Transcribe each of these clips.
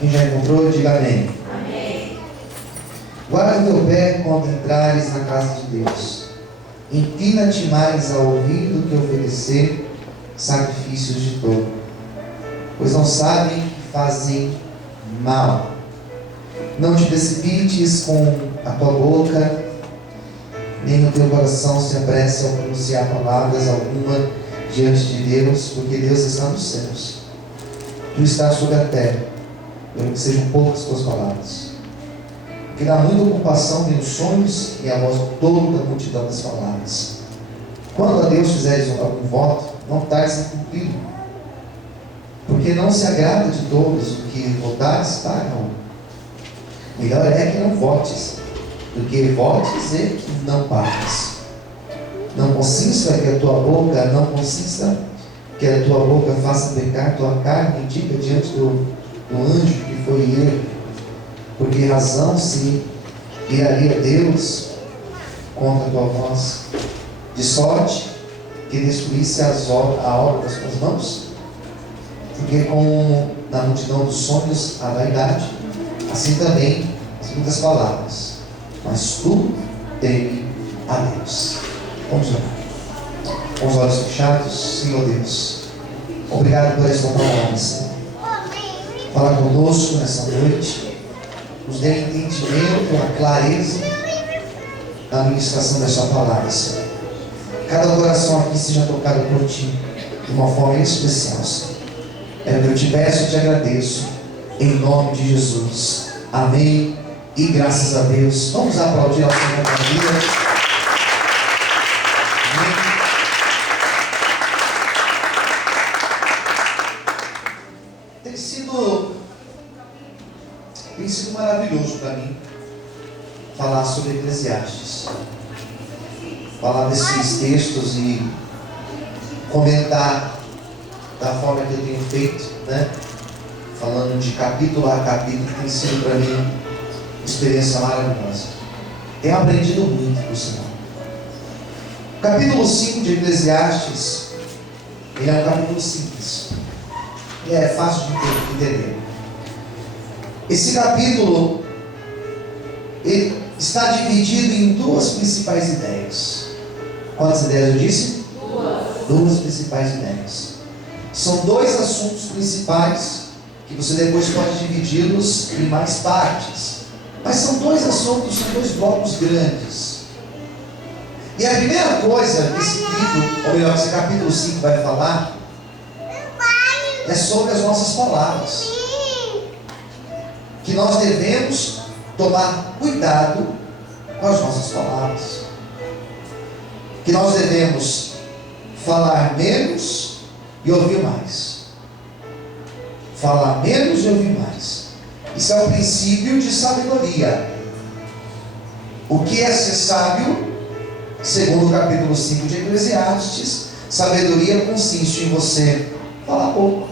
Quem já encontrou, diga amém. Amém. Guarda o teu pé quando entrares na casa de Deus. Inclina-te mais a ouvir do que oferecer sacrifícios de todo, pois não sabem que fazem mal. Não te precipites com a tua boca, nem o teu coração se apresse a pronunciar palavras alguma diante de Deus, porque Deus está nos céus. Tu estás sobre a terra, pelo que sejam poucas tuas palavras. Porque dá muita ocupação nos sonhos e a voz toda da multidão das palavras. Quando a Deus fizeres algum voto, não tardes em cumpri-lo, porque não se agrada de todos o que votares pagam. Melhor é que não votes, do que votes e não pagues. Não consista que a tua boca, não consista que a tua boca faça pecar tua carne, diga diante do anjo que foi ele, por que razão se iraria Deus contra a tua voz, de sorte que destruísse a obra das tuas mãos? Porque como na multidão dos sonhos a vaidade, assim também as muitas palavras, mas tu teme a Deus. Vamos orar. Com os olhos fechados. Senhor Deus, obrigado por esta palavra, Senhor. Fala conosco nessa noite, nos dê entendimento, a clareza na administração desta palavra, Senhor. Cada coração aqui seja tocado por Ti de uma forma especial, Senhor. É o que eu te peço e te agradeço, em nome de Jesus. Amém e graças a Deus. Vamos aplaudir ao Senhor da vida. Tem sido maravilhoso para mim falar sobre Eclesiastes, falar desses textos e comentar da forma que eu tenho feito, né? Falando de capítulo a capítulo, tem sido para mim uma experiência maravilhosa. Tenho aprendido muito, por sinal. O capítulo 5 de Eclesiastes, ele é um capítulo simples, e é fácil de entender. Esse capítulo ele está dividido em duas principais ideias. Quantas ideias eu disse? Duas principais ideias. São dois assuntos principais que você depois pode dividi-los em mais partes. Mas são dois assuntos, são dois blocos grandes. E a primeira coisa que esse livro, ou melhor, que esse capítulo 5 vai falar, é sobre as nossas palavras. Que nós devemos tomar cuidado com as nossas palavras. Que nós devemos falar menos e ouvir mais. Falar menos e ouvir mais. Isso é o princípio de sabedoria. O que é ser sábio? Segundo o capítulo 5 de Eclesiastes, sabedoria consiste em você falar pouco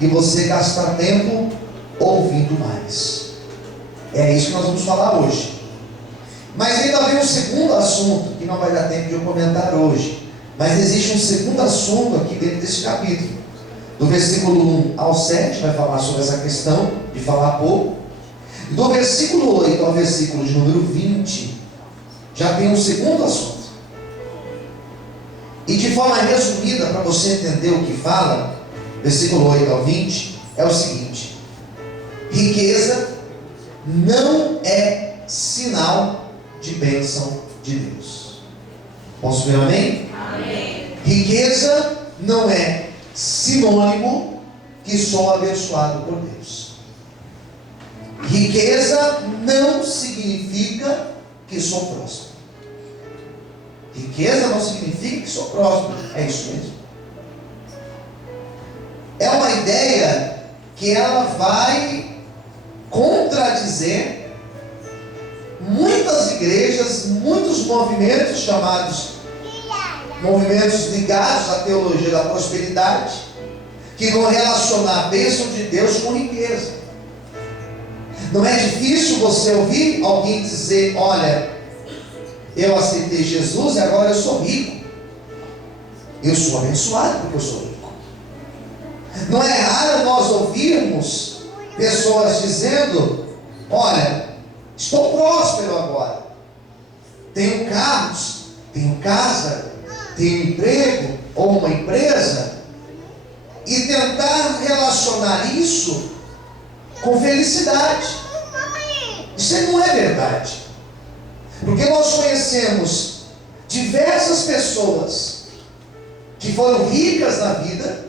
e você gastar tempo ouvindo mais. É isso que nós vamos falar hoje. Mas ainda vem um segundo assunto que não vai dar tempo de eu comentar hoje. Mas existe um segundo assunto aqui dentro desse capítulo. Do versículo 1 ao 7 vai falar sobre essa questão de falar pouco. E do versículo 8 ao versículo de número 20 já tem um segundo assunto. E de forma resumida, para você entender o que fala, versículo 8 ao 20 é o seguinte: riqueza não é sinal de bênção de Deus. Posso ver um amém? Amém. Riqueza não é sinônimo que sou abençoado por Deus. Riqueza não significa que sou próspero. Riqueza não significa que sou próspero. É isso mesmo. É uma ideia que ela vai contradizer muitas igrejas, muitos movimentos chamados movimentos ligados à teologia da prosperidade, que vão relacionar a bênção de Deus com riqueza. Não é difícil você ouvir alguém dizer: olha, eu aceitei Jesus e agora eu sou rico. Eu sou abençoado porque eu sou rico. Não é raro nós ouvirmos pessoas dizendo: olha, estou próspero agora, tenho carros, tenho casa, tenho emprego ou uma empresa, e tentar relacionar isso com felicidade. Isso não é verdade, porque nós conhecemos diversas pessoas que foram ricas na vida,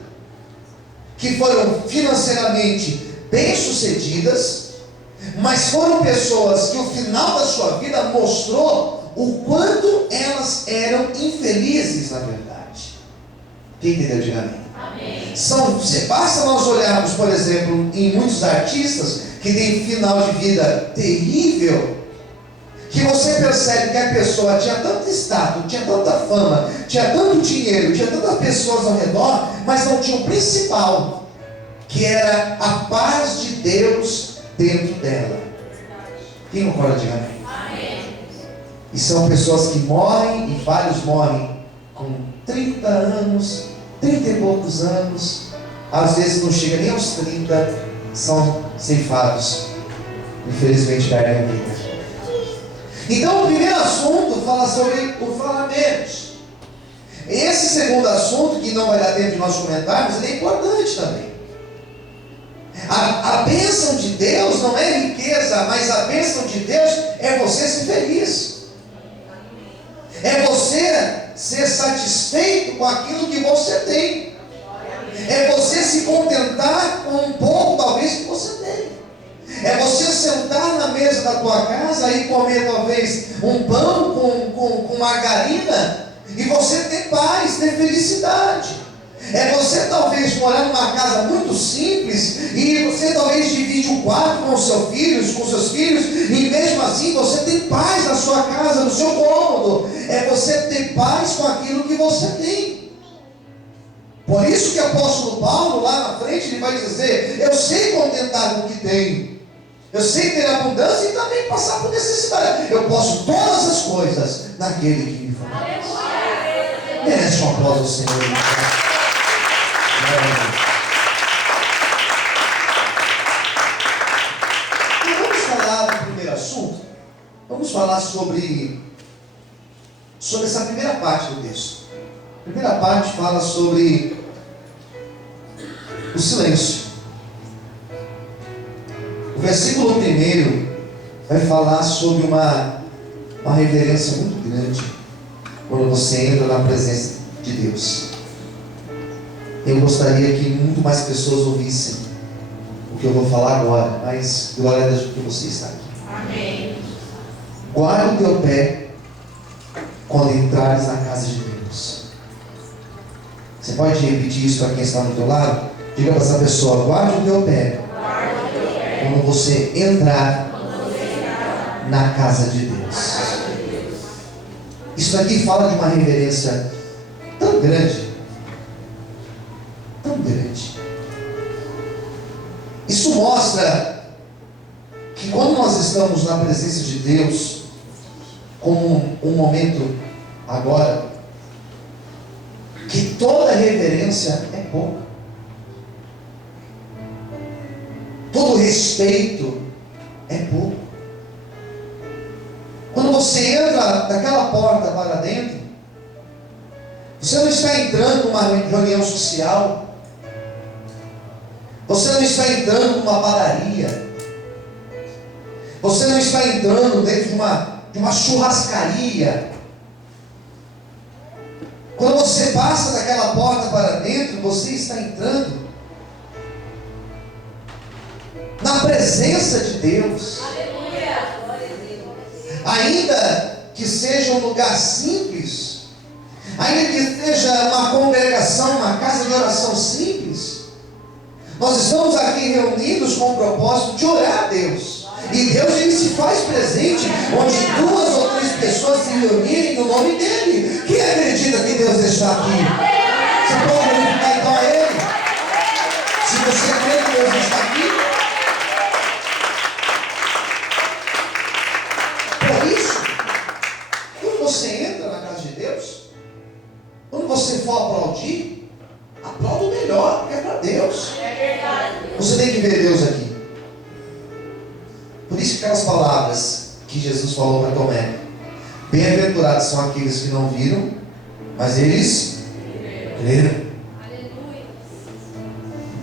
que foram financeiramente bem-sucedidas, mas foram pessoas que o final da sua vida mostrou o quanto elas eram infelizes na verdade. Quem entendeu? Diga amém. Basta nós olharmos, por exemplo, em muitos artistas que têm final de vida terrível, que você percebe que a pessoa tinha tanto status, tinha tanta fama, tinha tanto dinheiro, tinha tantas pessoas ao redor, mas não tinha o principal, que era a paz de Deus dentro dela. Quem concorda? Diga amém. E são pessoas que morrem, e vários morrem com 30 anos, 30 e poucos anos, às vezes não chega nem aos 30, são ceifados, infelizmente, perdem a vida. Então, o primeiro assunto fala sobre o falamentos. Esse segundo assunto, que não vai dar tempo de nós comentarmos, ele é importante também. A bênção de Deus não é riqueza, mas a bênção de Deus é você ser feliz. É você ser satisfeito com aquilo que você tem. É você se contentar com um pouco, talvez, que você tem. É você sentar na mesa da tua casa e comer talvez um pão com margarina, e você ter paz, ter felicidade. É você talvez morar numa casa muito simples, e você talvez divide um quarto com seus filhos, e mesmo assim você tem paz na sua casa, no seu cômodo. É você ter paz com aquilo que você tem. Por isso que o apóstolo Paulo, lá na frente, ele vai dizer: eu sei contentar com o que tenho, eu sei ter abundância e também passar por necessidade. Eu posso todas as coisas naquele que me fortalece. Merece um aplauso ao Senhor. E vamos falar do primeiro assunto. Vamos falar sobre essa primeira parte do texto. A primeira parte fala sobre o silêncio. O versículo 1 vai falar sobre uma reverência muito grande quando você entra na presença de Deus. Eu gostaria que muito mais pessoas ouvissem o que eu vou falar agora, mas glória a Deus porque você está aqui. Amém. Guarda o teu pé quando entrares na casa de Deus. Você pode repetir isso para quem está do teu lado? Diga para essa pessoa: guarde o teu pé quando você entrar na casa de Deus. Isso aqui fala de uma reverência tão grande, tão grande. Isso mostra que quando nós estamos na presença de Deus, como um momento agora, que toda reverência é pouca, todo respeito é pouco. Quando você entra daquela porta para dentro, você não está entrando numa reunião social, você não está entrando numa padaria, você não está entrando dentro de uma churrascaria. Quando você passa daquela porta para dentro, você está entrando na presença de Deus. Ainda que seja um lugar simples, ainda que seja uma congregação, uma casa de oração simples, nós estamos aqui reunidos com o propósito de orar a Deus. E Deus, ele se faz presente onde 2 ou 3 pessoas se reunirem no nome dele. Quem acredita que Deus está aqui? Você pode glorificar então a Ele? Se você crê que Deus está aqui. Por isso, quando você entra na casa de Deus, quando você for aplaudir, aplauda o melhor, porque é para Deus. Você tem que ver Deus aqui. Por isso que aquelas palavras que Jesus falou para Tomé: bem-aventurados são aqueles que não viram, mas eles creram.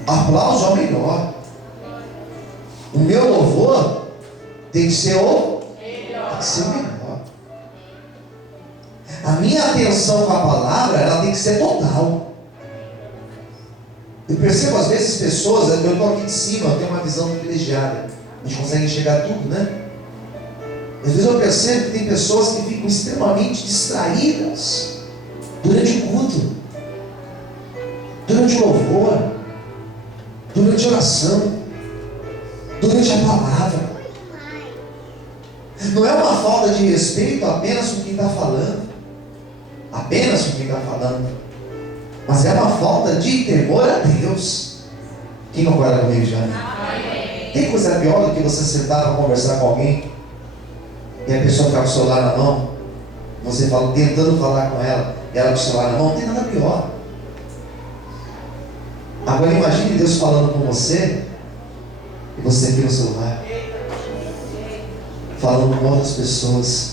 Aplauso ao melhor. O meu louvor tem que ser o melhor. A minha atenção com a palavra, ela tem que ser total. Eu percebo às vezes pessoas, eu estou aqui de cima, eu tenho uma visão privilegiada, a gente consegue enxergar tudo, né? Às vezes eu percebo que tem pessoas que ficam extremamente distraídas durante o culto, durante o louvor, durante a oração, durante a palavra. Não é uma falta de respeito apenas com quem está falando, mas é uma falta de temor a Deus. Quem concorda comigo já? Tem coisa pior do que você sentar para conversar com alguém e a pessoa ficar com o celular na mão, você fala, tentando falar com ela, e ela com o celular na mão? Não tem nada pior. Agora imagine Deus falando com você e você aqui no celular, falando com outras pessoas.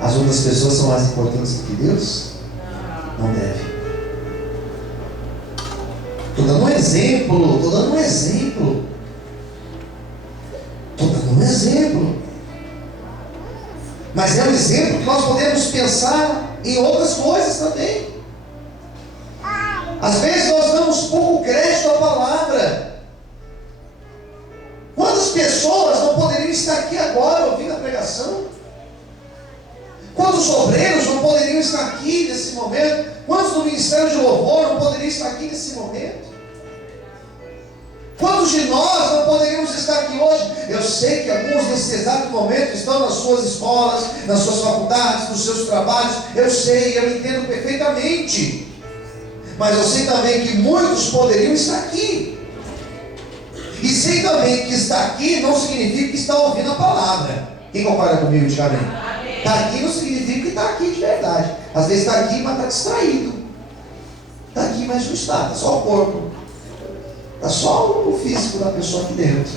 As outras pessoas são mais importantes do que Deus? Não deve. Estou dando um exemplo. Mas é um exemplo que nós podemos pensar em outras coisas também. Às vezes nós damos pouco crédito à palavra. Quantas pessoas não poderiam estar aqui agora ouvindo a pregação? Quantos obreiros não poderiam estar aqui nesse momento? Quantos do Ministério de Louvor não poderiam estar aqui nesse momento? Quantos de nós não poderíamos estar aqui hoje? Eu sei que alguns nesse exato momento estão nas suas escolas, nas suas faculdades, nos seus trabalhos. Eu sei, eu entendo perfeitamente. Mas eu sei também que muitos poderiam estar aqui. E sei também que estar aqui não significa que está ouvindo a palavra. Quem concorda comigo? Diga amém. Está aqui não significa que está aqui de verdade. Às vezes está aqui, mas está distraído. Está aqui, mas não está. Está só o corpo. Está só o físico da pessoa aqui dentro.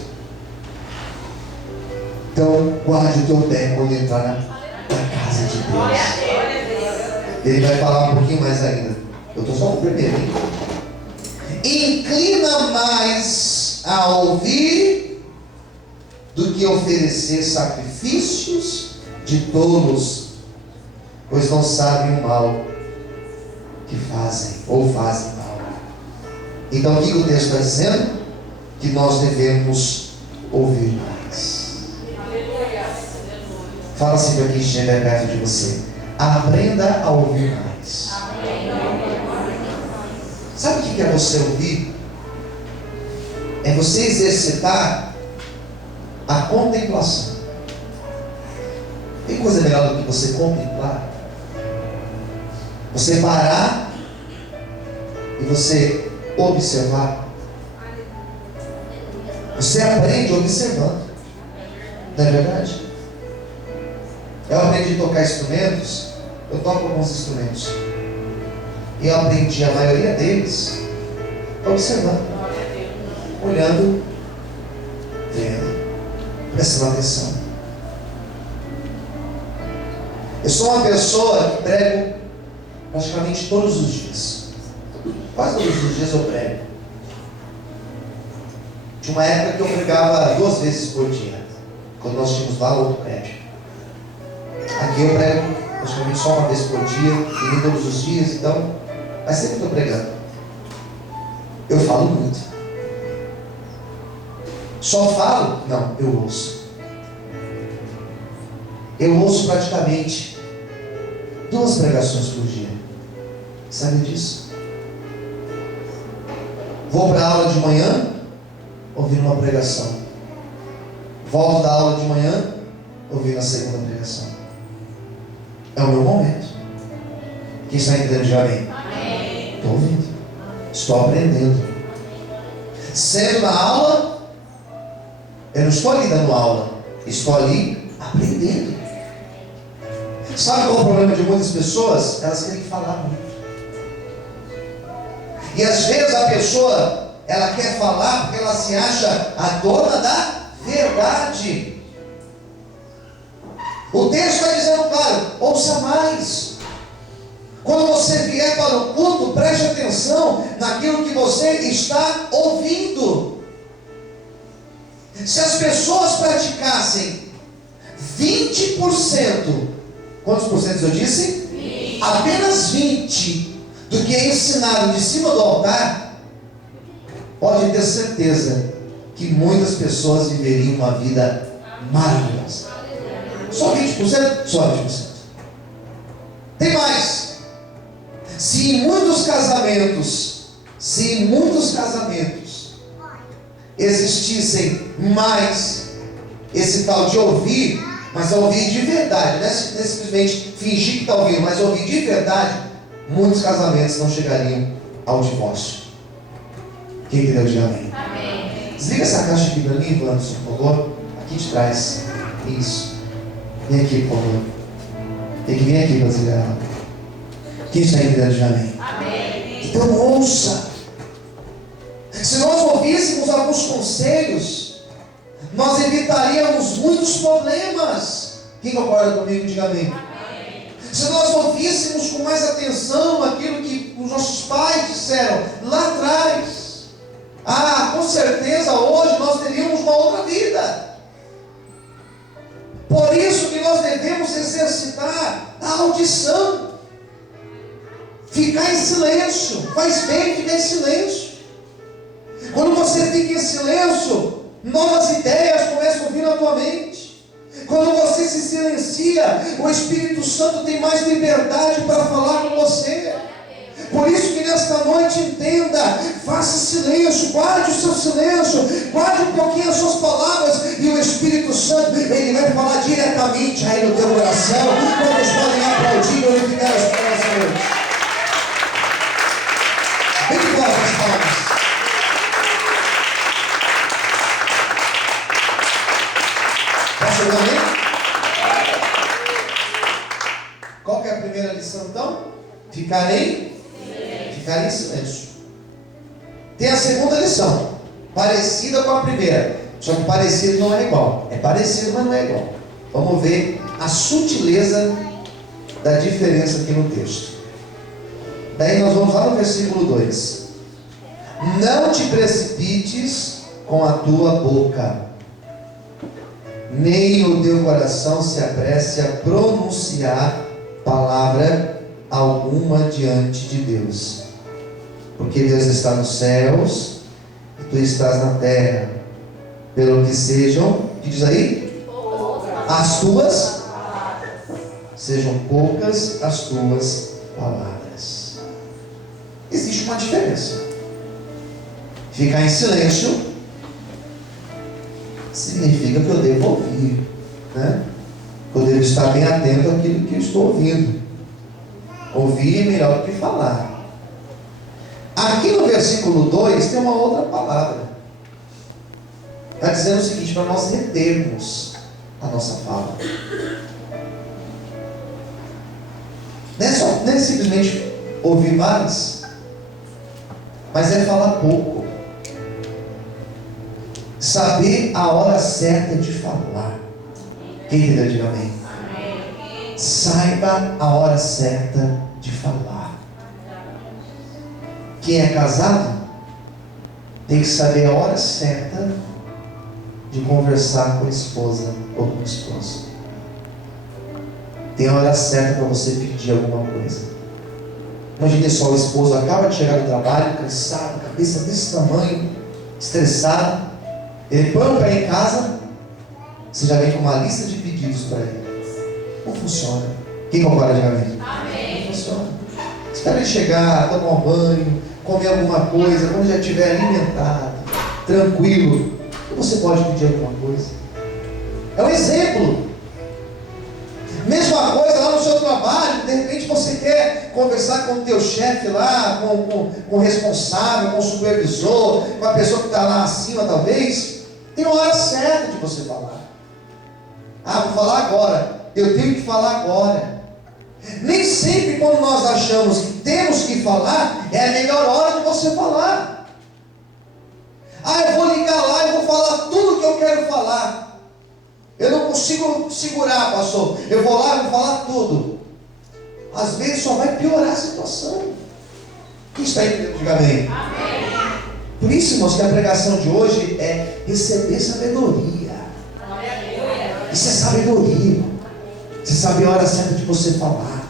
Então, guarde o teu pé quando entrar na casa de Deus. Ele vai falar um pouquinho mais ainda. Eu estou só no primeiro, hein? Inclina mais a ouvir do que oferecer sacrifícios de tolos, pois não sabem o mal que fazem, ou fazem mal. Então, o que o texto está dizendo? Que nós devemos ouvir mais. Fala assim para quem estiver perto de você: aprenda a ouvir mais. Sabe o que é você ouvir? É você exercitar a contemplação. Tem coisa melhor do que você contemplar? Você parar e você observar. Você aprende observando. Não é verdade? Eu aprendi a tocar instrumentos. Eu toco alguns instrumentos. E eu aprendi a maioria deles observando, olhando, vendo, prestando atenção. Eu sou uma pessoa que prego praticamente todos os dias. Quase todos os dias eu prego. Tinha uma época que eu pregava 2 vezes por dia, quando nós tínhamos lá outro prédio. Aqui eu prego praticamente só 1 vez por dia, e nem todos os dias, então, mas sempre estou pregando. Eu falo muito. Só falo? Não, eu ouço. Eu ouço praticamente 2 pregações por dia. Sabe disso? Vou para a aula de manhã, ouvindo uma pregação. Volto da aula de manhã, ouvindo a segunda pregação. É o meu momento. Quem está entendendo já vem? Estou ouvindo. Estou aprendendo. Sendo na aula, eu não estou ali dando aula. Estou ali aprendendo. Sabe qual é o problema de muitas pessoas? Elas querem falar muito. E às vezes a pessoa, ela quer falar porque ela se acha a dona da verdade. O texto está dizendo, claro, ouça mais. Quando você vier para o culto, preste atenção naquilo que você está ouvindo. Se as pessoas praticassem 20%, quantos por cento eu disse? 20. Apenas 20 do que é ensinado de cima do altar, pode ter certeza que muitas pessoas viveriam uma vida maravilhosa. Só 20%? Só 20%. Tem mais. Se em muitos casamentos existissem mais esse tal de ouvir, mas ouvir de verdade, não é simplesmente fingir que está ouvindo, mas ouvir de verdade, muitos casamentos não chegariam ao divórcio. Quem entendeu, diga amém. Amém. Desliga essa caixa aqui para mim, Wanderson, por favor. Aqui de trás. Isso. Vem aqui, por favor. Tem que vir aqui para desligar ela. Quem está entendendo, diga amém. Amém. Então ouça. Se nós ouvíssemos alguns conselhos, nós evitaríamos muitos problemas. Quem concorda comigo, diga amém. Amém. Se nós ouvíssemos com mais atenção aquilo que os nossos pais disseram lá atrás, com certeza hoje nós teríamos uma outra vida. Por isso que nós devemos exercitar a audição. Ficar em silêncio. Faz bem ficar em silêncio. Quando você fica em silêncio, novas ideias começam a vir na tua mente. Quando você se silencia, o Espírito Santo tem mais liberdade para falar com você. Por isso que nesta noite entenda, faça silêncio, guarde o seu silêncio, guarde um pouquinho as suas palavras, e o Espírito Santo, ele vai falar diretamente aí no teu coração. Todos podem aplaudir e glorificar as palavras. Bem forte as palavras. Posso dar amém? Qual que é a primeira lição então? Ficar em silêncio. Tem a segunda lição, parecida com a primeira, só que parecido não é igual. É parecido, mas não é igual. Vamos ver a sutileza da diferença aqui no texto. Daí nós vamos lá no versículo 2. Não te precipites com a tua boca, nem o teu coração se apresse a pronunciar palavra alguma diante de Deus, porque Deus está nos céus e tu estás na terra, pelo que sejam, que diz aí? As tuas, sejam poucas as tuas palavras. Existe uma diferença. Ficar em silêncio significa que eu devo ouvir, né? Eu devo estar bem atento àquilo que eu estou ouvindo. Ouvir é melhor do que falar. Aqui no versículo 2 tem uma outra palavra. Está dizendo o seguinte, para nós retermos a nossa fala. Não é simplesmente ouvir mais, mas é falar pouco. Saber a hora certa de falar. Quem entendeu, diga amém. Saiba a hora certa de falar. Quem é casado tem que saber a hora certa de conversar com a esposa ou com o esposo. Tem a hora certa para você pedir alguma coisa. Imagine só, o esposo acaba de chegar do trabalho, cansado, cabeça desse tamanho, estressado. Ele põe o pé em casa, você já vem com uma lista de pedidos para ele. Não funciona. Quem concorda de amém? Amém. Não funciona. Espera ele chegar, tomar um banho, comer alguma coisa, quando já estiver alimentado, tranquilo, você pode pedir alguma coisa. É um exemplo. Mesma coisa lá no seu trabalho, de repente você quer conversar com o teu chefe lá, com o responsável, com o supervisor, com a pessoa que está lá acima talvez. Tem uma hora certa de você falar. Vou falar agora. Eu tenho que falar agora. Nem sempre quando nós achamos que temos que falar, é a melhor hora de você falar. Eu vou ligar lá e vou falar tudo o que eu quero quero falar. Eu não consigo segurar, pastor. Eu vou lá e vou falar tudo. Às vezes só vai piorar a situação. Quem está entendendo? Diga amém. Amém. Por isso, irmãos, que a pregação de hoje é receber sabedoria. Isso é sabedoria. Você sabe a hora certa de você falar.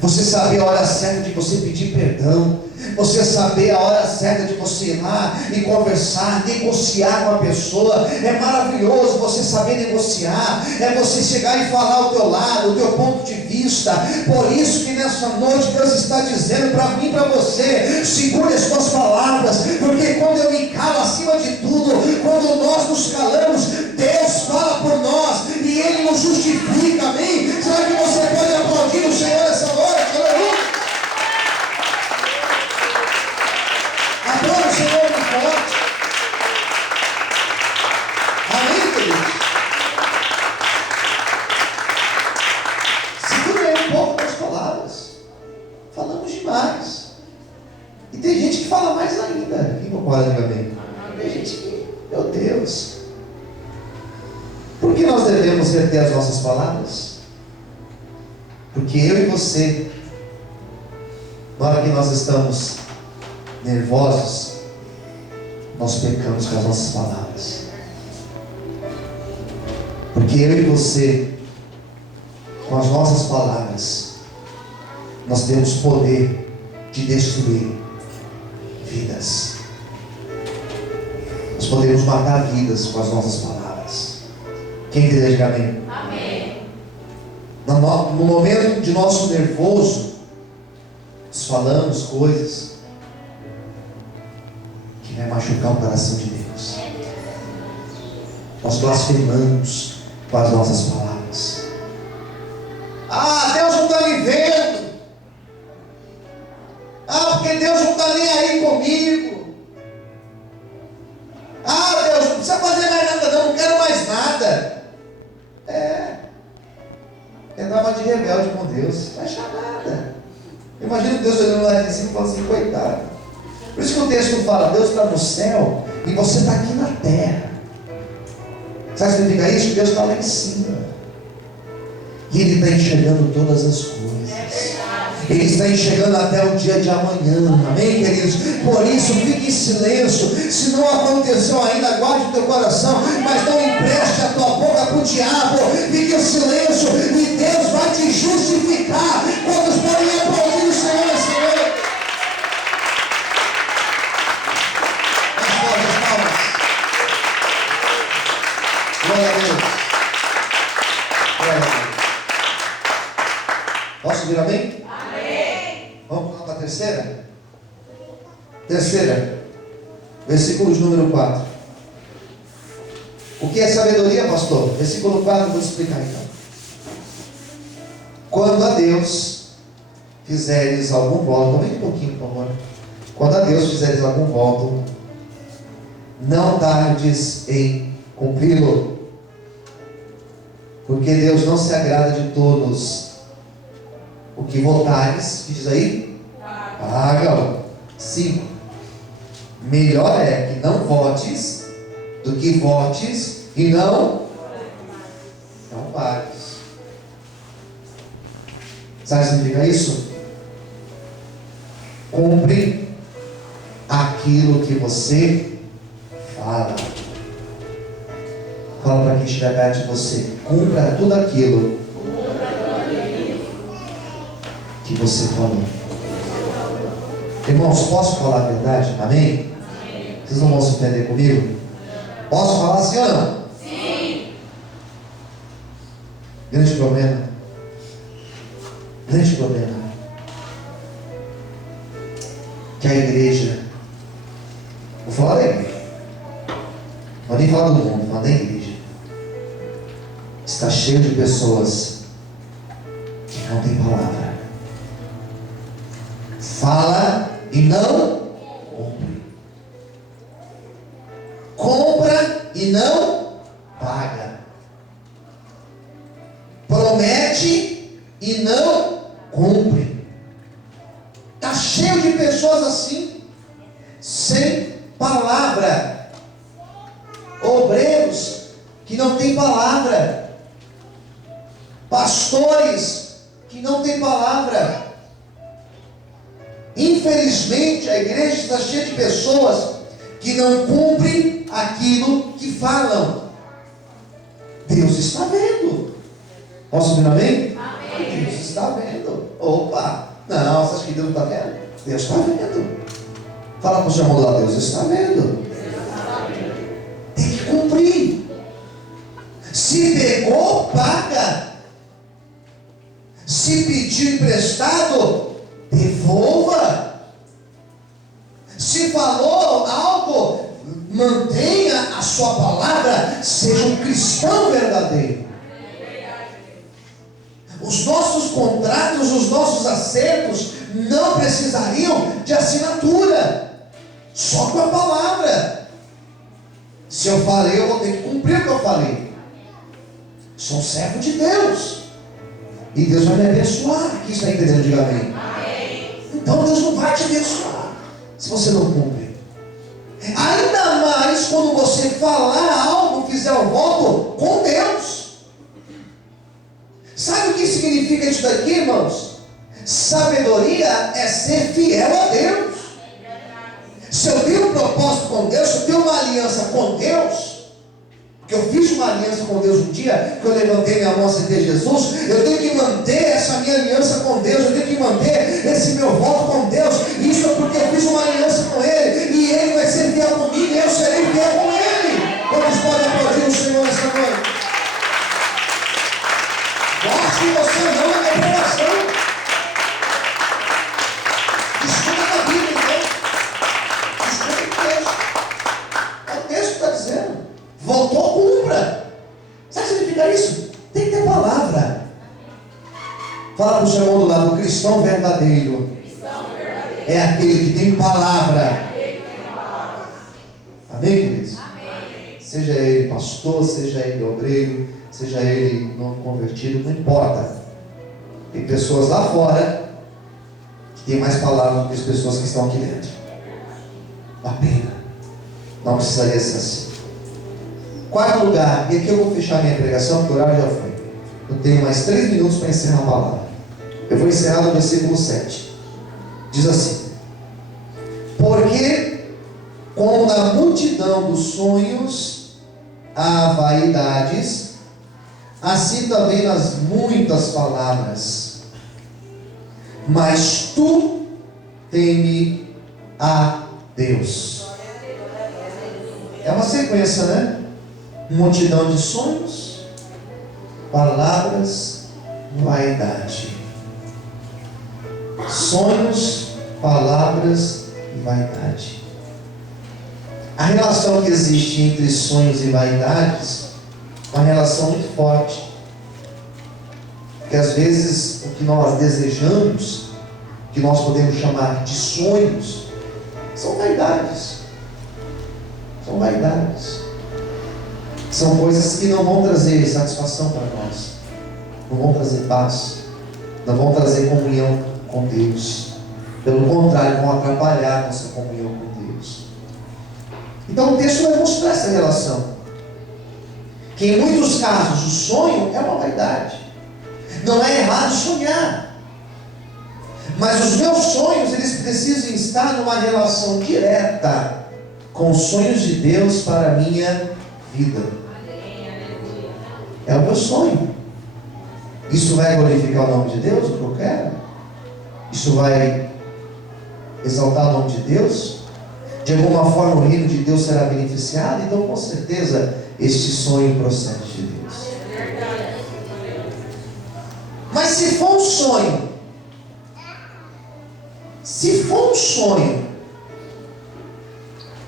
Você sabe a hora certa de você pedir perdão. Você saber a hora certa de você ir lá e conversar, negociar com a pessoa. É maravilhoso você saber negociar. É você chegar e falar o teu lado, o teu ponto de vista. Por isso que nessa noite Deus está dizendo para mim e para você: segure as tuas palavras, porque quando eu me calo, acima de tudo, quando nós nos calamos, Deus fala por nós e Ele nos justifica. Amém? Será que você pode aplaudir o Senhor essa noite? Aleluia! Aplauda o Senhor muito forte. Amém, queridos? Segura aí um pouco das palavras. Falamos demais. E tem gente que fala mais ainda. Quem concorda comigo? Amém? Tem gente que, meu Deus. Por que nós devemos reter as nossas palavras? Porque eu e você, na hora que nós estamos nervosos, nós pecamos com as nossas palavras. Porque eu e você, com as nossas palavras, nós temos poder de destruir vidas. Nós podemos matar vidas com as nossas palavras. Quem entendeu? Diga amém. Amém. No momento de nosso nervoso, nós falamos coisas que vai machucar o coração de Deus. Nós blasfemamos com as nossas palavras. Ah, Deus não está me vendo. Ah, porque Deus não está nem aí comigo. Ah, Deus, não precisa fazer mais nada não quero mais nada. É dar uma de rebelde com Deus. Não vai achar nada. Imagina Deus olhando lá de cima e falando assim: coitado. Por isso que o texto fala: Deus está no céu e você está aqui na terra. Sabe o que significa isso? Deus está lá em cima e Ele está enxergando todas as coisas. Ele está enxergando até o dia de amanhã. Amém, queridos? Por isso, fique em silêncio. Se não aconteceu ainda, guarde o teu coração, mas não empreste a tua boca para o diabo. Fique em silêncio e Deus vai te justificar. Quantos podem aplaudir o Senhor essa noite? Palmas. Glória a Deus. Glória a Deus. Posso subir, amém? Vamos para a terceira? Terceira, versículo de número 4. O que é sabedoria, pastor? Versículo 4, vou explicar então. Quando a Deus fizeres algum voto, aumente um pouquinho, por favor. Quando a Deus fizeres algum voto, não tardes em cumpri-lo, porque Deus não se agrada de todos o que votares, que diz aí? Pagam. 5. Melhor é que não votes do que votes e não pagues. Sabe o que significa isso? Cumpre aquilo que você fala. Fala para quem estiver perto de você: cumpra tudo aquilo que você falou. Irmãos, posso falar a verdade? Amém? Amém. Vocês não vão se entender comigo? Posso falar sim ou não? Sim. Grande problema. Grande problema. Que a igreja, vou falar da igreja, não vou nem falar do mundo, vou falar da igreja, está cheio de pessoas que não têm palavra. Fala e não cumpre. Compra e não paga. Promete e não cumpre. Está cheio de pessoas assim, sem palavra. Obreiros obreiros que não têm palavra, pastores que não têm palavra. Infelizmente, a igreja está cheia de pessoas que não cumprem aquilo que falam. Deus está vendo. Posso ouvir amém? Amém. Deus está vendo. Opa, não, você acha que Deus não está vendo? Deus está vendo. Fala para o seu irmão lá, Deus está vendo. Tem que cumprir. Se pegou, paga. Se pediu emprestado, devolva. Se falou algo, mantenha a sua palavra. Seja um cristão verdadeiro. Os nossos contratos, os nossos acertos não precisariam de assinatura, só com a palavra. Se eu falei, eu vou ter que cumprir o que eu falei. Sou um servo de Deus, e Deus vai me abençoar. Aqui está entendendo? Diga amém. Então Deus não vai te abençoar se você não cumpre. Ainda mais quando você falar algo, fizer um voto com Deus. Sabe o que significa isso daqui, irmãos? Sabedoria é ser fiel a Deus. Se eu tenho um propósito com Deus, se eu tenho uma aliança com Deus, que eu fiz uma aliança com Deus um dia, que eu levantei minha mão a aceitei Jesus, eu tenho que manter essa minha aliança com Deus, eu tenho que manter esse meu voto com Deus. Isso é porque eu fiz uma aliança com Ele, e Ele vai ser fiel comigo, e eu serei fiel com Ele. Quantos podem aplaudir o Senhor nessa noite? Gosto de você não é reprovação. Escuta a Bíblia, então. Escuta o texto. É o texto que está dizendo. Voltou, cumpra. Sabe o que significa isso? Tem que ter palavra. Fala para o seu irmão do lado. O cristão verdadeiro é aquele que tem palavra. Amém, queridos? Seja ele pastor, seja ele obreiro, seja ele não convertido, não importa. Tem pessoas lá fora que têm mais palavras do que as pessoas que estão aqui dentro. Uma pena. Não precisaria ser assim. Quarto lugar, e aqui eu vou fechar minha pregação, porque o horário já foi. Eu tenho mais 3 minutos para encerrar a palavra. Eu vou encerrar no versículo 7. Diz assim: porque como na multidão dos sonhos há vaidades, assim também nas muitas palavras. Mas tu teme a Deus. É uma sequência, né? Multidão de sonhos, palavras, vaidade. Sonhos, palavras e vaidade. A relação que existe entre sonhos e vaidades é uma relação muito forte. Porque às vezes o que nós desejamos, que nós podemos chamar de sonhos, são vaidades. São vaidades. São coisas que não vão trazer satisfação para nós, não vão trazer paz, não vão trazer comunhão com Deus. Pelo contrário, vão atrapalhar a nossa comunhão com Deus. Então o texto vai mostrar essa relação. Que em muitos casos o sonho é uma vaidade. Não é errado sonhar. Mas os meus sonhos, eles precisam estar numa relação direta com os sonhos de Deus para a minha vida. É o meu sonho. Isso vai glorificar o nome de Deus, o que eu quero? Isso vai exaltar o nome de Deus? De alguma forma o reino de Deus será beneficiado? Então com certeza este sonho procede de Deus. Mas se for um sonho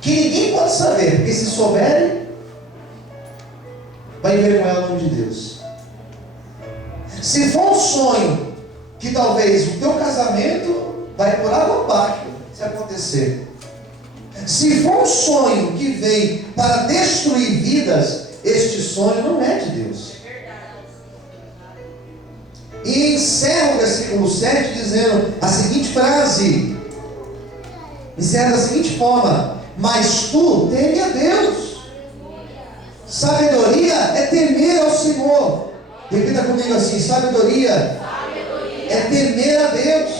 que ninguém pode saber, porque se souberem, vai envergonhar o nome de Deus. Se for um sonho que talvez o teu casamento vai por água abaixo se acontecer. Se for um sonho que vem para destruir vidas, este sonho não é de Deus. E encerra o versículo 7 dizendo a seguinte frase. Encerra da seguinte forma: mas tu teme a Deus. Sabedoria é temer ao Senhor. Repita comigo assim: sabedoria é temer a Deus.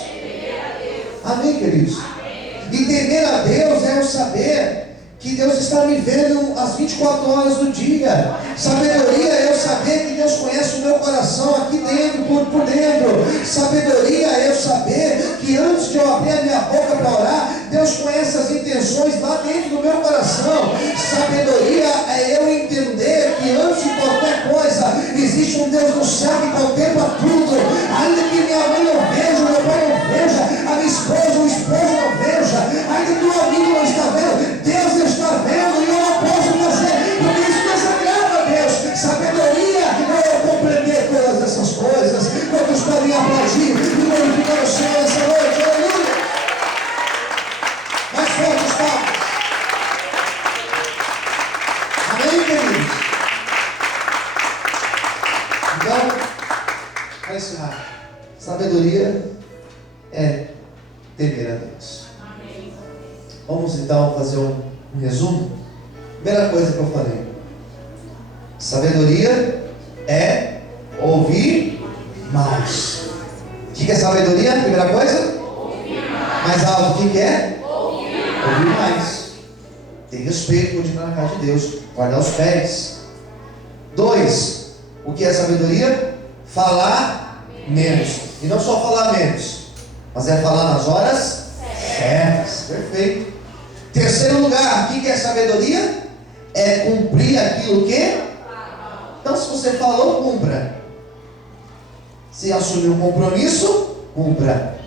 Amém, queridos? E temer a Deus é o saber que Deus está me vendo às 24 horas do dia. Sabedoria é eu saber que Deus conhece o meu coração aqui dentro, por dentro. Sabedoria é eu saber que antes de eu abrir a minha boca para orar, Deus conhece as intenções lá dentro do meu coração. Sabedoria é eu entender que antes de qualquer coisa, existe um Deus no céu que contempla tudo. Ainda que minha mãe não veja, meu pai não veja, a minha esposa, o esposo não veja, ainda que o amigo não está vendo, Deus está vendo e eu não posso fazer, porque isso desagrada a Deus. Sabedoria é eu compreender todas essas coisas. Quantos podem aplaudir e glorificar o Senhor essa noite? Aleluia! Mais forte os palmas. Amém, queridos? Então, para encerrar, sabedoria é temer a Deus. Vamos então fazer um resumo. Primeira coisa que eu falei: sabedoria é ouvir mais. O que é sabedoria? Primeira coisa? Ouvir mais alto. O que é? Ouvir mais. Ter respeito por entrar na casa de Deus, guardar os pés. 2. O que é sabedoria? Falar menos. E não só falar menos, mas é falar nas horas certas. Perfeito. Terceiro lugar, o que é sabedoria? É cumprir aquilo que? Então, se você falou, cumpra. Se assumiu um compromisso, cumpra.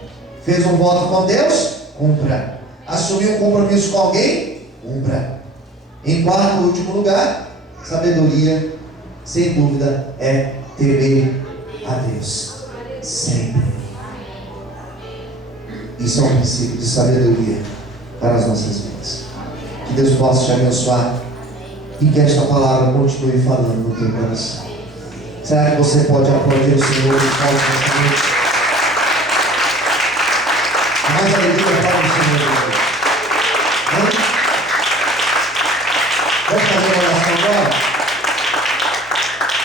Fez um voto com Deus, cumpra. Assumiu um compromisso com alguém, cumpra. Em quarto e último lugar, sabedoria, sem dúvida, é temer a Deus. Sempre. Isso é um princípio de sabedoria para as nossas vidas. Que Deus possa te abençoar e que esta palavra continue falando no teu coração. Será que você pode aplaudir o Senhor e falar com